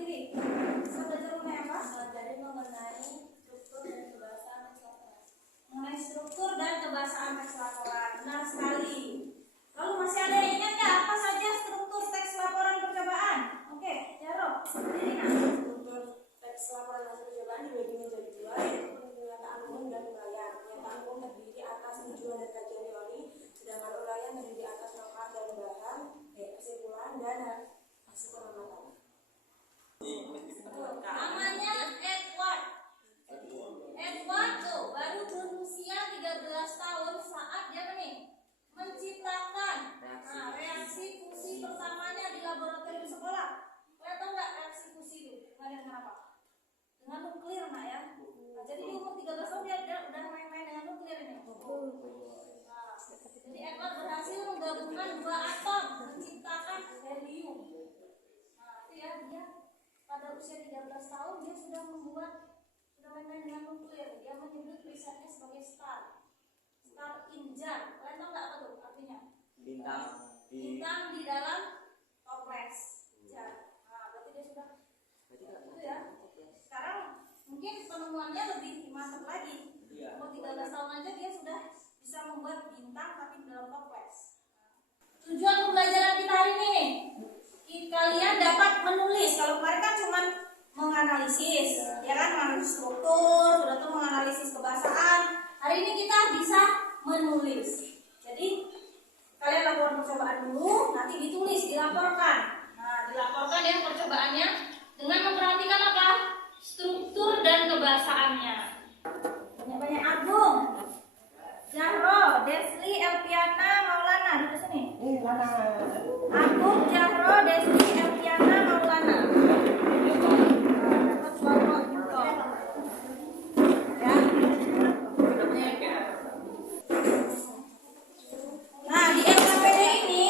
berdiri. Kita belajar mengenai apa? Belajar mengenai struktur dan kebahasaan teks laporan. Mengenai struktur dan kebahasaan teks laporan. Benar sekali. Lalu masih ada yang ingat nggak apa saja struktur teks laporan percobaan? Oke, Jaro. Berdiri nak. Struktur teks laporan hasil percobaan dibagi menjadi dua, yaitu pernyataan umum dan uraian. Pernyataan umum terdiri atas tujuan dan kajian teori, sedangkan uraian terdiri atas manfaat dan bahan, kesimpulan dan hasil pengamatan. Namanya Edward. Edward tuh baru berusia 13 tahun saat dia menciptakan reaksi fusi pertamanya di laboratorium sekolah. Kalian tahu nggak reaksi fusi itu? Dengan apa? Dengan nuklir, nak ya. Nah, jadi di umur 13 tahun dia udah main-main dengan nuklir ini. Nah, jadi Edward berhasil menggabungkan dua atom, menciptakan helium. Nah, itu ya dia pada usia 13 tahun dia sudah main-main dengan nuklir. Dia menyebut risetnya sebagai STAR Injan. Kalian tahu nggak apa tuh artinya? Bintang di dalam toples. Injan. Nah, berarti dia sudah itu ya. Sekarang mungkin penemuannya lebih mantap lagi. Umur 13 tahun aja dia sudah bisa membuat bintang tapi di dalam toples. Tujuan pembelajaran kita hari ini, kalian dapat menulis. Kalau kemarin kan cuma menganalisis, ya kan, menganalisis struktur, sudah tuh menganalisis kebahasaan. Hari ini kita bisa menulis. Jadi kalian lakukan percobaan dulu, nanti ditulis, dilaporkan. Nah, dilaporkan ya percobaannya dengan memperhatikan apa? Struktur dan kebahasaannya. Banyak-banyak Agung, Jahro, Desli, Elpiana, Maulana di sini. Agung, Jahro, Desli, Elpiana, Maulana. Nah, di LKPD ini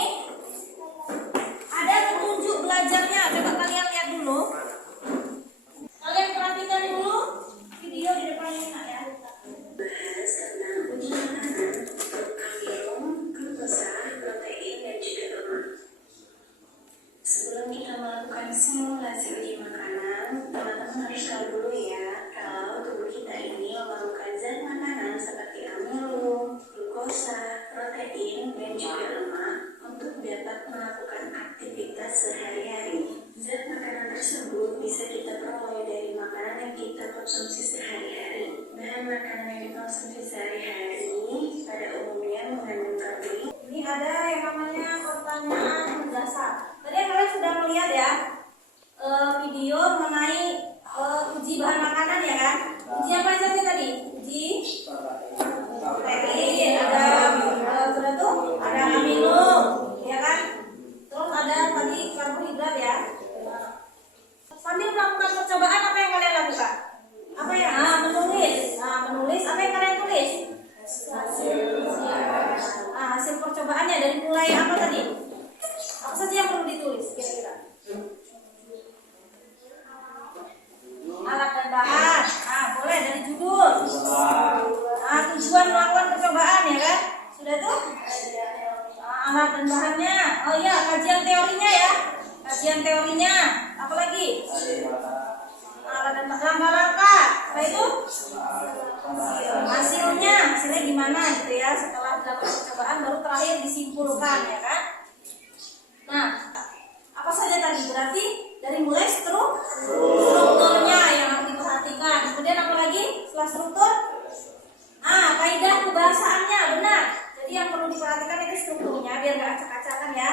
ada petunjuk belajarnya. Coba kalian lihat dulu. Kalian perhatikan dulu video di depan ini, nak ya. Bahas tentang uji makanan untuk karbon, glukosa, protein, dan juga lemak. Sebelum kita melakukan simulasi uji makanan, teman-teman harus tahu dulu ya, kalau tubuh kita ini memerlukan zat makanan seperti amino, glukosa, protein, dan juga lemak untuk dapat melakukan aktivitas sehari-hari. Zat makanan tersebut bisa kita peroleh dari makanan yang kita konsumsi sehari-hari. Bahan makanan yang dikonsumsi sehari-hari pada umumnya mengandung karbohidrat. Ini ada yang namanya pertanyaan mendasar. Tadi kalian sudah melihat ya video mengenai uji bahan makanan ya kan? Uji apa saja tadi? Uji protein, sudah tuh ada amino, ya kan? Terus ada tadi karbohidrat ya. Sambil melakukan percobaan apa yang kalian lakukan? Apa ya? Menulis. Menulis apa yang kalian tulis? Hasil percobaannya dari mulai apa tadi? Apa saja yang perlu ditulis kira-kira? Alat dan bahan. Boleh dari judul. Tujuan melakukan percobaan ya kan? Sudah tuh? Alat dan bahannya. Oh iya, kajian teorinya ya. Kajian teorinya. Apa lagi? Alat dan bahan, langkah-langkah. Apa itu? Hasilnya gimana gitu ya? Setelah dilakukan percobaan baru terakhir disimpulkan ya kan? Nah, apa saja tadi? Berarti dari mulai strukturnya yang harus diperhatikan. Kemudian apa lagi setelah struktur? Kaidah kebahasaannya, benar. Jadi yang perlu diperhatikan itu strukturnya biar nggak acak-acakan ya.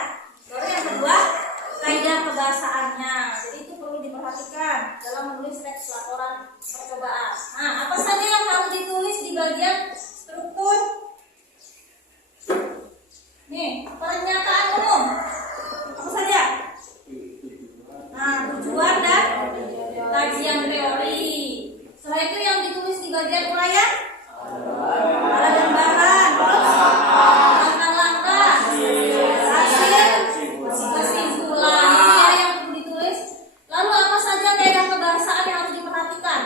Baru yang kedua, kaidah kebahasaannya. Jadi itu perlu diperhatikan dalam menulis teks laporan percobaan. Apa saja yang harus ditulis di bagian struktur? Nih, pernyataan umum. Apa saja? Tujuan dan kajian teori. Setelah itu yang ditulis di bagian uraian, alat dan bahan, langkah-langkah, hasil, kesimpulan. Ini ya yang perlu ditulis. Lalu apa saja kaidah kebahasaan yang harus diperhatikan?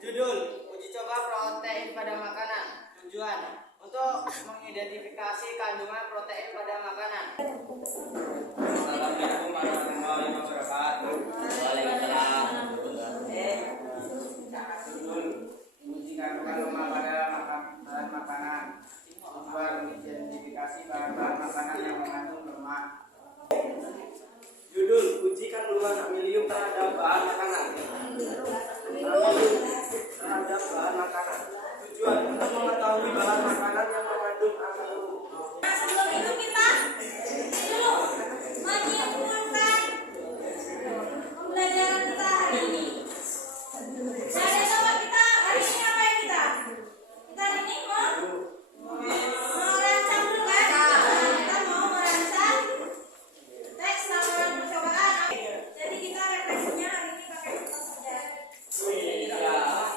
Judul uji coba protein pada makanan. Tujuan untuk mengidentifikasi kandungan protein pada makanan. Assalamualaikum warahmatullahi wabarakatuh. Waalaikumsalam. Judul uji kandungan lemak pada bahan makanan. Tujuan mengidentifikasi bahan-bahan makanan yang mengandung lemak. Judul uji kandungan amilium terhadap bahan makanan. Terhadap bahan makanan. Tujuan untuk mengetahui bahan makanan yang mengandung amilium. Nah, sebelum itu kita dulu menyimpulkan pembelajaran kita hari ini. Jadi coba kita hari ini apa yang kita? Kita hari ini merancang dulu kan? Kita mau merancang teks laporan percobaan. Jadi kita refleksinya hari ini pakai kertas saja.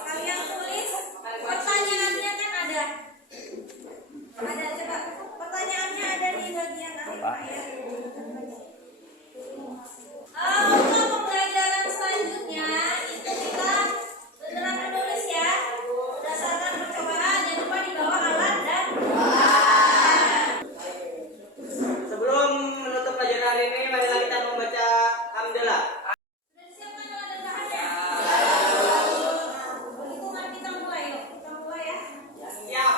Kalian tulis pertanyaannya kan ada. Ada coba pertanyaannya ada di bagian akhir Pak ya. Untuk pembelajaran selanjutnya itu kita beneran menulis ya berdasarkan percobaan. Jangan lupa dibawa alat dan Sebelum menutup pelajaran hari ini, marilah kita membaca hamdalah. sudah disiapkan alat dan bahannya. Itu mari kita mulai yuk. Kita mulai ya. Siap.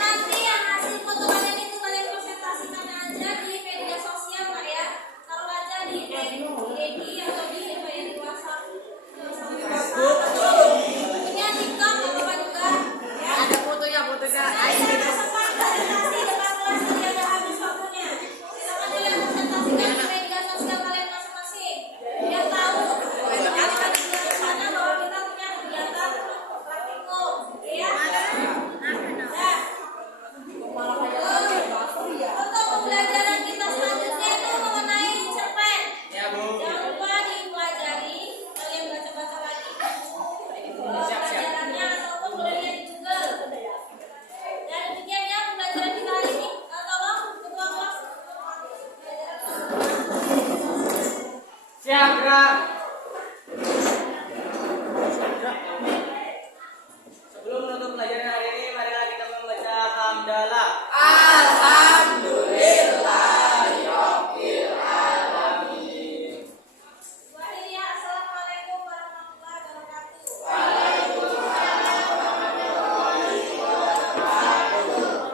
Nanti yang hasil foto kalian itu kalian presentasikan aja di media sosial Pak ya. Taruh aja di IG atau di WhatsApp. Ini TikTok atau apa juga ya. Ada fotonya. Saya sempat presentasi depan kelas tadi ada habis waktunya. Silakan kalian presentasikan di media sosial kalian masing-masing. Biar tahu anak-anak di luar sana bahwa kita punya kegiatan praktikum. Ya. Nah, untuk pembelajaran kita selanjutnya itu mengenai cerpen. Ya, Bu. Jangan lupa dipelajari, kalian baca-baca lagi pelajarannya ataupun boleh lihat di Google. Dan demikian ya pembelajaran kita hari ini. Tolong ketua kelas. Siap, Kak.